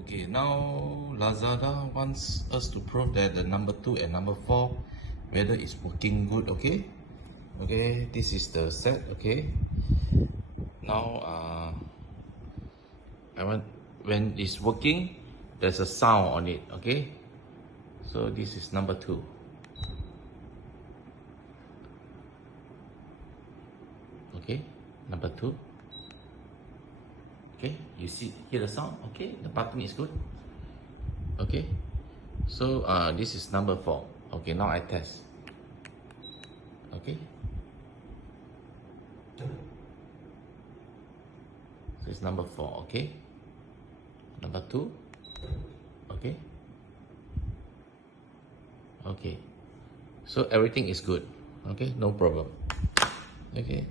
Okay, now Lazada wants us to prove that the number 2 and number 4 whether it's working good. Okay, this is the set. Okay, now I want, when it's working, there's a sound on it. Okay, so this is number 2. Okay, number 2. Okay, you hear the sound. Okay, the button is good. Okay, so this is number 4. Okay, now I test. Okay, so it's number 4. Okay, number 2. Okay, okay, so everything is good. Okay, no problem. Okay.